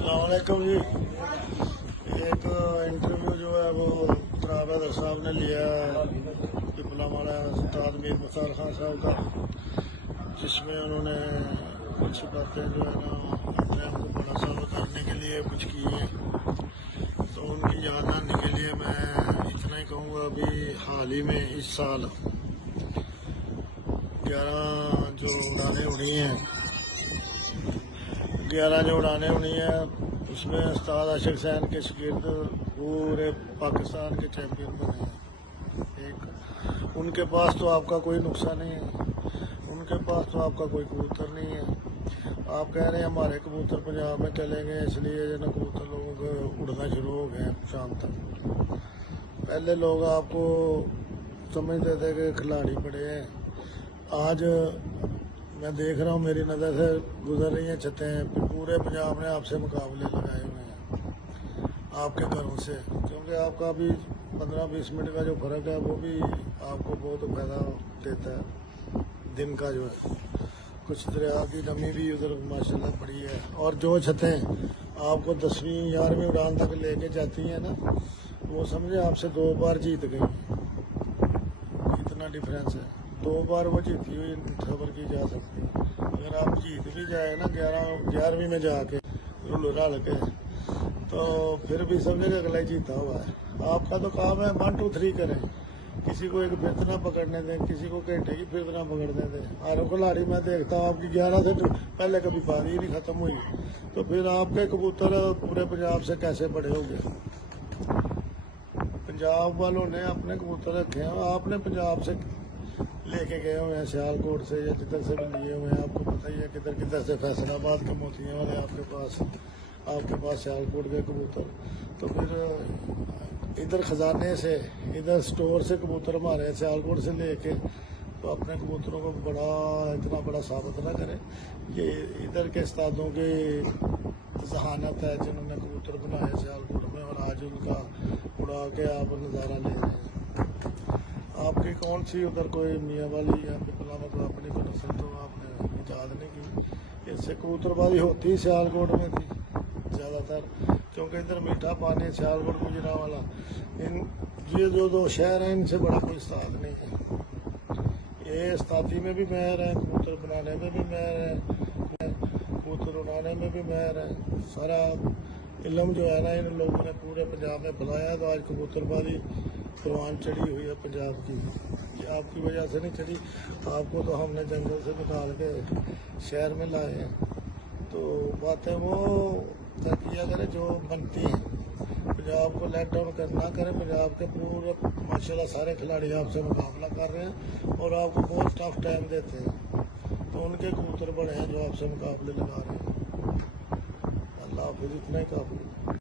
السلام علیکم جی۔ ایک انٹرویو جو ہے وہ طراب حیدر صاحب نے لیا ڈپلوما استاد میر مختار خان صاحب کا، جس میں انہوں نے کچھ باتیں جو ہے نا اپنے آپ کو بڑا ثابت کرنے کے لیے کچھ کی ہیں، تو ان کی یاد آنے کے لیے میں اتنا ہی کہوں گا۔ ابھی حال ہی میں اس سال 11 جو اڑانیں اڑی ہیں 11 جو اڑانیں اڑی ہیں اس میں استاد عاشق حسین کے شاگرد پورے پاکستان کے چیمپئن بنے ہیں۔ ایک ان کے پاس تو آپ کا کوئی نقصان نہیں ہے، ان کے پاس تو آپ کا کوئی کبوتر نہیں ہے۔ آپ کہہ رہے ہیں ہمارے کبوتر پنجاب میں چلیں گے، اس لیے جو نا کبوتر لوگوں کے اڑنا شروع ہو گئے ہیں شام تک۔ پہلے لوگ آپ کو سمجھتے تھے کہ کھلاڑی بڑے ہیں، آج میں دیکھ رہا ہوں میری نظر سے گزر رہی ہیں چھتیں، پورے پنجاب نے آپ سے مقابلے لگائے ہوئے ہیں آپ کے گھروں سے، کیونکہ آپ کا بھی 15-20 منٹ کا جو فرق ہے وہ بھی آپ کو بہت فائدہ دیتا ہے دن کا جو ہے۔ کچھ دریا کی نمی بھی ادھر ماشاءاللہ پڑی ہے، اور جو چھتیں آپ کو 10ویں 11ویں اڑان تک لے کے جاتی ہیں نا، وہ سمجھے آپ سے 2 بار جیت گئی ہیں۔ اتنا ڈفرینس ہے، 2 بار وہ جیتی ہوئی خبر کی جا سکتی ہے۔ اگر آپ جیت بھی جائے نا 11ویں میں جا کے رل کے، تو پھر بھی سمجھے کہ اگلا ہی جیتا ہوا ہے۔ آپ کا تو کام ہے 1 2 3 کریں، کسی کو ایک فتنہ پکڑنے دیں، کسی کو گھنٹے کی فتنہ پکڑنے دیں۔ ہر کھلاڑی میں دیکھتا ہوں آپ کی 11 سے پہلے کبھی پاری ہی نہیں ختم ہوئی، تو پھر آپ کے کبوتر پورے پنجاب سے کیسے بڑے ہو گئے؟ پنجاب والوں نے اپنے کبوتر رکھے ہیں، آپ نے پنجاب سے لے کے گئے ہوئے ہیں، سیال کوٹ سے یا جدھر سے بھی لیے ہوئے ہیں۔ آپ کو پتہ ہی ہے کدھر کدھر سے فیصل آباد کے موتیاں والے آپ کے پاس سیال کوٹ کے کبوتر، تو پھر ادھر خزانے سے ادھر سٹور سے کبوتر ہمارے سیال کوٹ سے لے کے، تو اپنے کبوتروں کو اتنا بڑا ثابت نہ کرے۔ یہ ادھر کے استادوں کی ذہانت ہے جنہوں نے کبوتر بنائے سیال کوٹ میں، اور آج ان کا اڑا کے آپ نظارہ لے رہے ہیں۔ آپ کی کون سی ادھر کوئی میاں والی یا ڈپلوما کو اپنی کو نسل تو آپ نے ایجاد نہیں کی۔ اس سے کبوتر بازی ہوتی سیال کوٹ میں تھی زیادہ تر، کیونکہ ادھر میٹھا پانی سیال کوٹ گجرا والا، یہ جو 2 شہر ہیں ان سے بڑا کوئی استاد نہیں ہے۔ یہ استادی میں بھی ماہر ہیں، کبوتر بنانے میں بھی ماہر ہیں، کبوتر اڑانے میں بھی ماہر ہیں۔ سارا علم جو ہے نا ان لوگوں نے پورے پنجاب میں پھیلایا، تو آج کبوتر بازی پروان چڑھی ہوئی ہے پنجاب کی۔ یہ آپ کی وجہ سے نہیں چڑھی، آپ کو تو ہم نے جنگل سے نکال کے شہر میں لائے ہیں۔ تو باتیں وہ کیا کرے جو بنتی ہیں، پنجاب کو لیٹ ڈاؤن کرنا کرے۔ پنجاب کے پورے ماشاءاللہ سارے کھلاڑی آپ سے مقابلہ کر رہے ہیں اور آپ کو بہت ٹف ٹائم دیتے ہیں، تو ان کے کبوتر بڑے ہیں جو آپ سے مقابلے لگا رہے ہیں۔ اللہ حافظ، اتنا ہی کافی۔